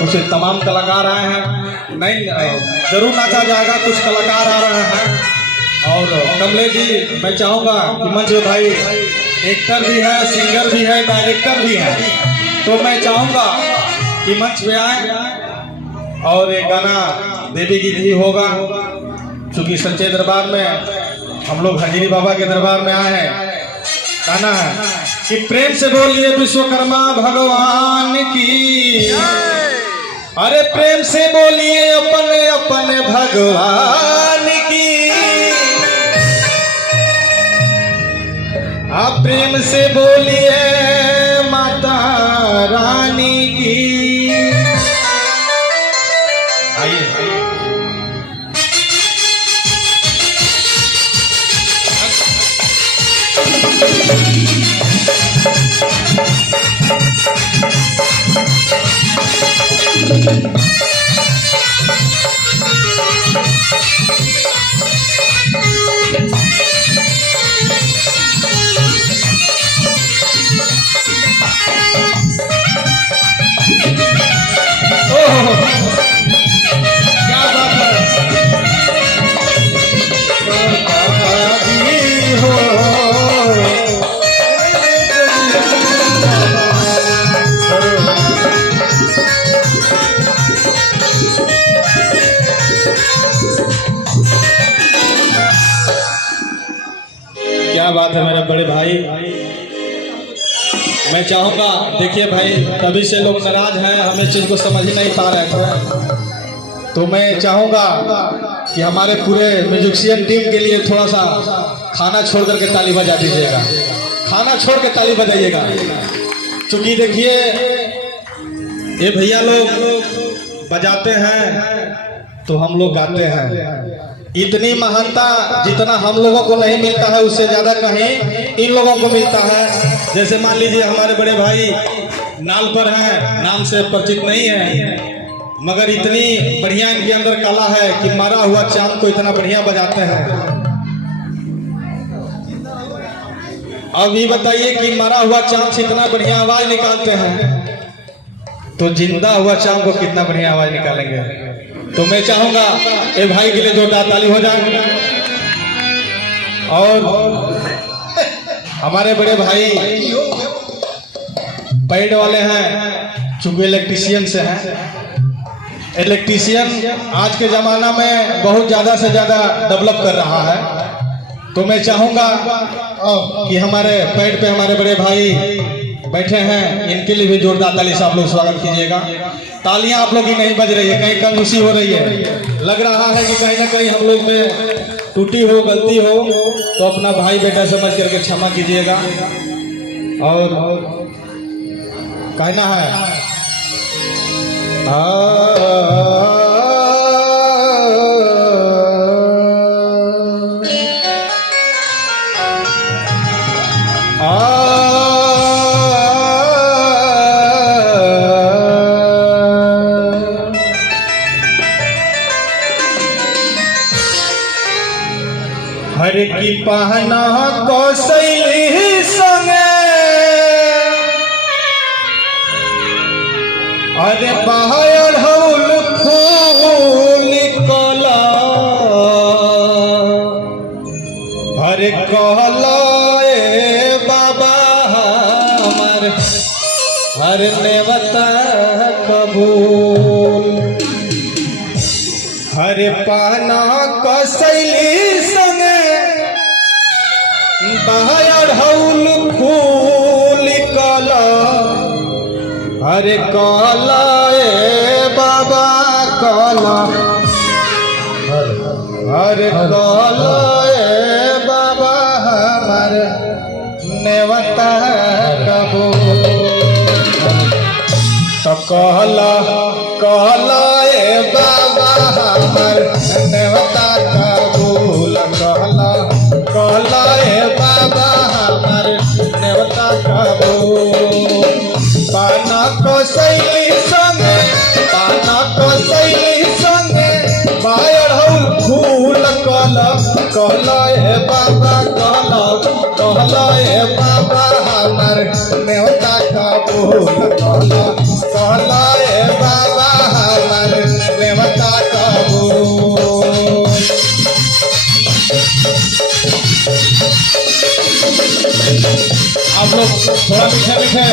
उसे तमाम कलाकार आए हैं। नहीं जरूर नाचा जाएगा, कुछ कलाकार आ रहे हैं। और कमलेश जी मैं चाहूँगा कि मंच में भाई एक्टर भी है, सिंगर भी है, डायरेक्टर भी है, तो मैं चाहूँगा कि मंच पे आए और एक गाना देवी गीत भी होगा। चूँकि सच्चे दरबार में हम लोग हजीरी बाबा के दरबार में आए हैं। गाना है कि प्रेम से बोलिए विश्वकर्मा भगवान की, अरे प्रेम से बोलिए अपने अपने भगवान की, आप प्रेम से बोलिए माता रानी की। आइए क्या बात है मेरे बड़े भाई। मैं चाहूँगा देखिए भाई तभी से लोग नाराज हैं, हम इस चीज़ को समझ ही नहीं पा रहे थे। तो मैं चाहूँगा कि हमारे पूरे म्यूजिशियन टीम के लिए थोड़ा सा खाना छोड़ करके ताली बजा दीजिएगा, खाना छोड़ के ताली बजाइएगा। चूँकि देखिए ये भैया लोग बजाते हैं तो हम लोग गाते हैं। इतनी महानता जितना हम लोगों को नहीं मिलता है उससे ज्यादा कहीं इन लोगों को मिलता है। जैसे मान लीजिए हमारे बड़े भाई नाल पर हैं, नाम से परिचित नहीं है, मगर इतनी बढ़िया इनके अंदर कला है कि मारा हुआ चांद को इतना बढ़िया बजाते हैं। अब ये बताइए कि मारा हुआ चांद से इतना बढ़िया आवाज निकालते हैं तो जिंदा हुआ चांद को कितना बढ़िया आवाज निकालेंगे। तो मैं चाहूंगा ए भाई के लिए जोरदार ताली हो जाए। और हमारे बड़े भाई पैड वाले हैं, चूंकि इलेक्ट्रीशियन से हैं। इलेक्ट्रीशियन आज के ज़माना में बहुत ज़्यादा से ज़्यादा डेवलप कर रहा है। तो मैं चाहूँगा कि हमारे पैड पे हमारे बड़े भाई बैठे हैं, इनके लिए भी जोरदार ताली से आप लोग स्वागत कीजिएगा। तालियां आप लोग की नहीं बज रही है, कहीं कंजूसी हो रही है। लग रहा है कि कहीं ना कहीं हम लोग में टूटी हो, गलती हो तो अपना भाई बेटा समझ करके क्षमा कीजिएगा। और कहना है हर की पहना कौशली संगे, अरे बाहर हौल फूल कला, हरे कहला ए बाबा हमार हर नेवता कबूल। हरे पहना कौशली संगे बाहर हौल फूल कला, हरे कला ए बाबा कला, हरे कला ए बाबा हमार नेवता कबूल। तो कहला कहला ए बाबा हमार नेवता कबूल, कहला कहला ए बाबा हमार नेवता कबूल। पाना को शैली संगे, पाना को शैली संगे बायर हौल फूल कला, कहला ए बाबा कहला, कहला ए बाबा हमार नेवता कबूल, कहला कहला ए बाबा थोड़ा मीठे मीठे।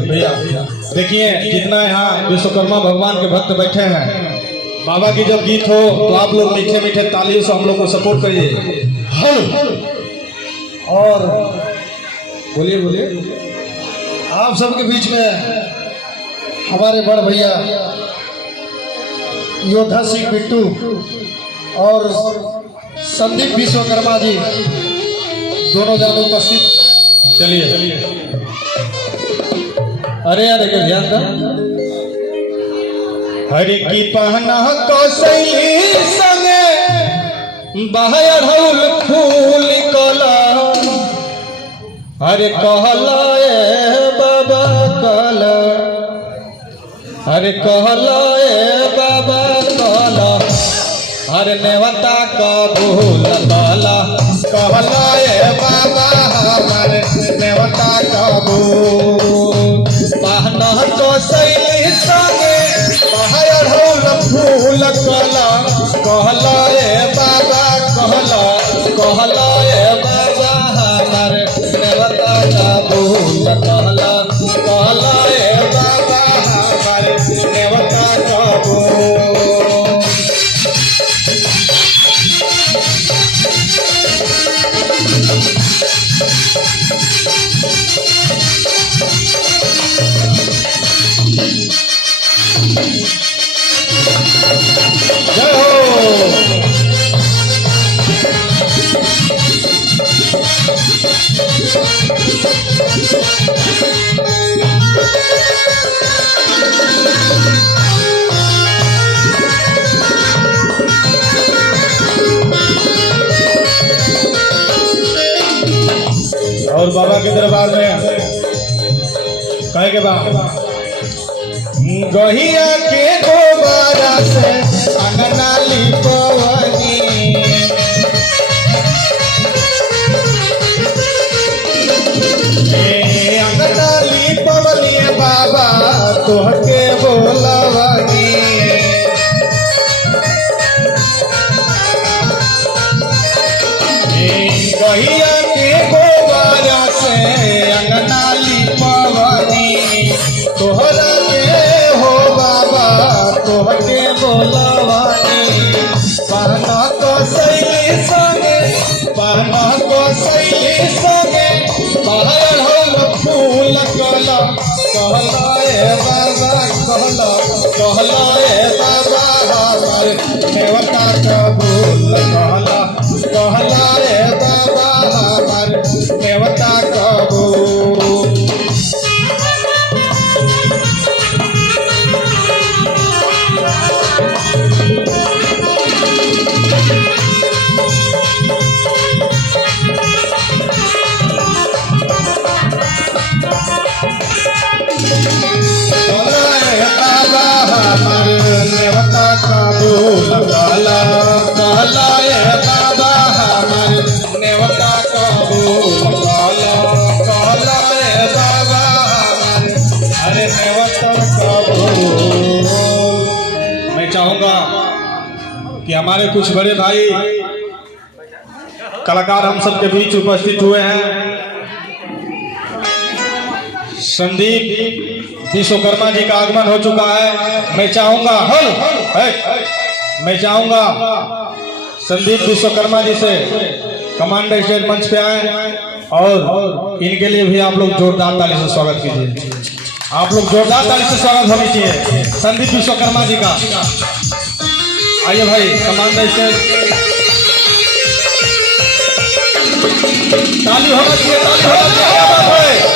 भैया देखिए कितना यहाँ विश्वकर्मा भगवान के भक्त बैठे हैं। बाबा की जब गीत हो तो आप लोग मीठे मीठे तालियों से हम लोग को सपोर्ट करिए। और बोलिए बोलिए आप सबके बीच में हमारे बड़ भैया योद्धा सिंह बिट्टू और संदीप विश्वकर्मा जी दोनों जन उपस्थित। चलिए अरे यार एक ध्यान दो। हरे की पहना कौशली संगे बाहर फूल कला। हरे कहला ए बाबा कला। हरे कहला ए बाबा कला। हरे नेवता कबूल कला। कहला ए बाबा हमारे नेवता कबूल। पहना कौशली संगे बाहर फूल कला। कहला ए बाबा कहला। कहला ए बाबा हमारे नेवता कबूल कहला। कहला ए बाबा हमारे नेवता कबूल। जय हो। और बाबा के दरबार में कहे के बाद गहिया के गोबारा से अंगना लिपवनी। अंगना लिपवनी बाबा तोहके बोलवनी। गहिया के गोबारा से अंगना लिपवनी। तोहरा हो बाबा तोहके बोलवानी। पहना कौशली संगे पहना कौशली संगे बाहर फूल कला। कहला ए बाबा कहला। कहला ए बाबा हमारे नेवता कबूल कहला। कहला ए बाबा हमारे नेवता कबूल। नेवता कबूल कहला। कहला ए बाबा हमारे नेवता कबूल कहला। कहला ए बाबा हमारे अरे नेवता कबूल। मैं चाहूंगा कि हमारे कुछ बड़े भाई कलाकार हम सबके बीच उपस्थित हुए हैं। संदीप विश्वकर्मा जी का आगमन हो चुका है। मैं चाहूंगा संदीप विश्वकर्मा जी से कमांडर स्टेज मंच पे आए और इनके लिए भी आप लोग जोरदार ताली से स्वागत कीजिए। आप लोग जोरदार ताली से स्वागत होनी चाहिए संदीप विश्वकर्मा जी का। आइए भाई कमांडर स्टेज ताली होना चाहिए। ताली होना चाहिए।